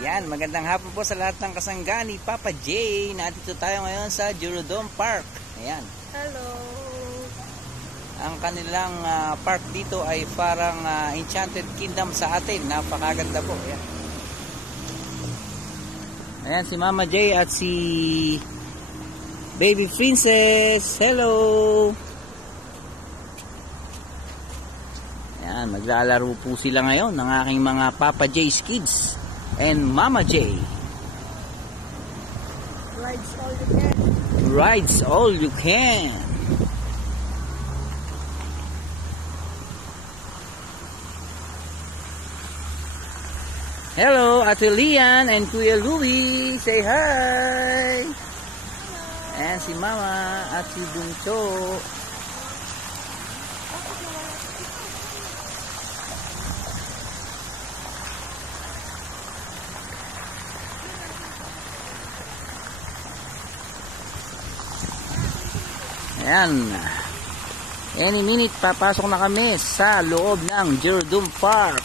Yan, magandang hapon po sa lahat ng kasangga ni Papa J. Nandito tayo ngayon sa Jurodome Park. Ayan. Hello. Ang kanilang park dito ay parang Enchanted Kingdom sa atin. Napakaganda po. Ayan. Ayan si Mama J at si Baby Princess. Hello. Ayan, maglalaro po sila ngayon ng aking mga Papa J's kids and Mama J. Rides all you can. Rides all you can. Hello, Ate Lian and Kuya Louie. Say hi. Hello. And si Mama at si Bunso. Ayan. Any minute papasok na kami sa loob ng Jurodome Park.